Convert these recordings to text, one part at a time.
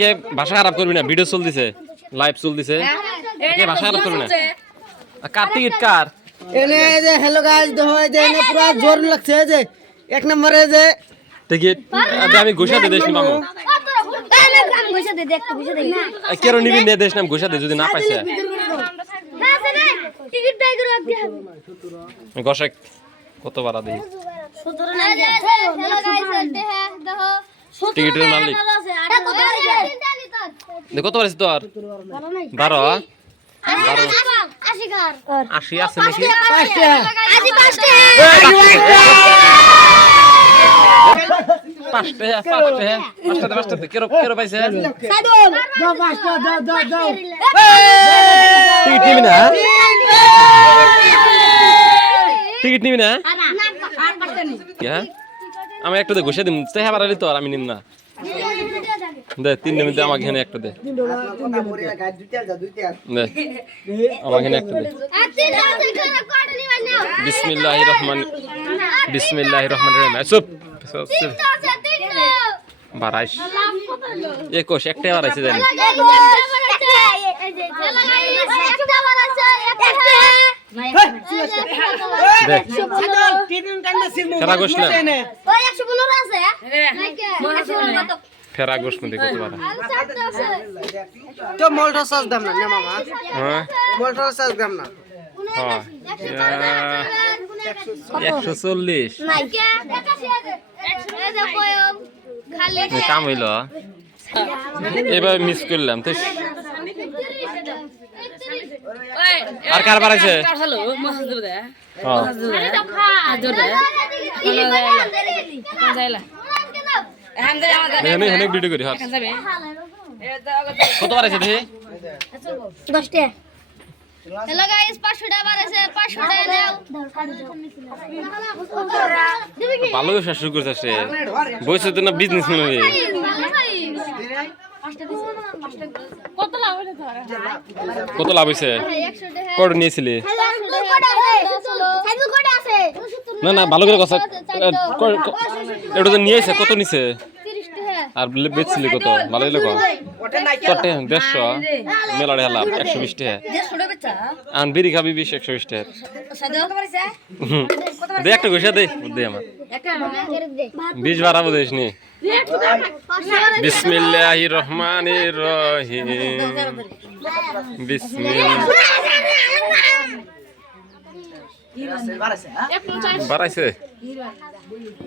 কে ভাষা খারাপ করবি না, ভিডিও চলতেছে, লাইভ চলতেছে, কে ভাষা খারাপ করবি না। কার টিকিট কার? এনে এই যে হ্যালো গাইস, দেখো এই যে এনে পুরো জোর লাগছে। এই যে এক নম্বরে যে টিকিট আমি ঘোষা দিয়ে দেশ মামু, কেন নিবি নে দেশ নাম ঘোষা দে যদি না পাইছে। গোশেক কত বাড়া দেই টিকিটের মালিক কত পারিস তোর? 12 80 আছে নাকি? 5টা কেরো পাইছে? টিকিট নিবি না? টিকিট নিবি না? আমি একটা দে ঘুষে দিম, হেবার আলি তো আর আমি নিম না। দে 3 মিনিট আমাকে এখানে একটা দে, আমাকে এখানে একটা দে। বিসমিল্লাহির রহমানির রহিম। চুপ 22 21 একটা বাড়াইছে জানি। ফেরা গোশ না, ফেরা গোশ মধ্যে কত বাড়া তো মলটা সস দাম না না মামা। হ্যাঁ মলটা সস দাম না। হ্যাঁ 140 কাম হইল। এবার মিস করলাম তো। আর কার বাড়াইছে? ভিডিও করি কত বাড়াইছে দেখি? 10টা। হ্যালো গাইস, 500 টাকা বাড়াইছে, 500 টাকা নাও। ভালো ব্যবসা শুরু করছে সে, বইছে তো না বিজনেস মনে হবে। কত লাভ হয়েছে? কত নিয়েছিলি? না না ভালো করে কথা, এটা তো নিয়েছে কত নিছে? আর বেচছিলি কত? ভালো হইলো কত? 150 মেলাড়ে হেলাম 120 টাকা। আন বিড়ি খাবি 120 টাকা দে, একটা ঘুষা দে দে আমার 20 বাড়াবো দেশ নি। বিসমিল্লাহির রহমানির রহিম। বিসমিল্লাহ বাড়াইছে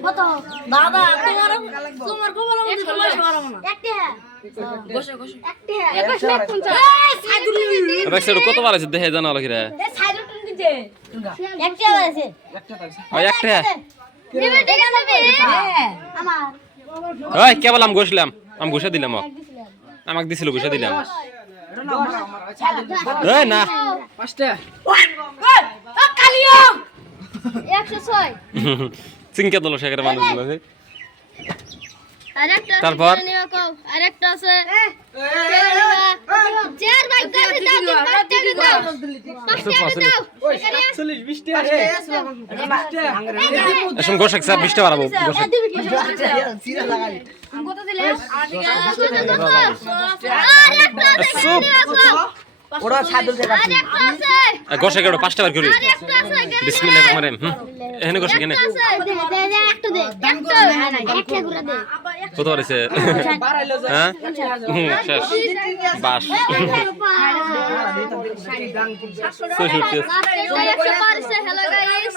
কত দাদা? তোমার খবর আমাদের তোমার সবার না একটা বসে বসে একটা কত বাড়াইছে দেখে জানা হলো কিরা? সাইডে টুন দিতে একটা বাড়াইছে, একটা নেবে ঠিক আছে আমার। ওই কেবল আম ঘষলাম, আম ঘষা দিলাম, আমাকে দিছিল ঘষা দিলাম। এই না 5টা কালিও 106 চিংকে দল শেখের মানুষ গুলো। আরেকটা তারপর আরেকটা আছে চার ভাই কাছে দাও, 5 টাকা দাও 40 20 টাকা এসম গোশেক স্যার 20 টাকা বাড়াবো। গোশেক সিরা লাগাই কত দিলে? 8 চুপ ওরা ছাদল জায়গা আছে। গোশেক এড়ো 5 টাকা করি। বিসমিল্লাহির রহমানির রহিম। এখানে গোশেক এখানে কত বাড়াইছে? হ্যাঁ শেষ বাস 66। Hello guys.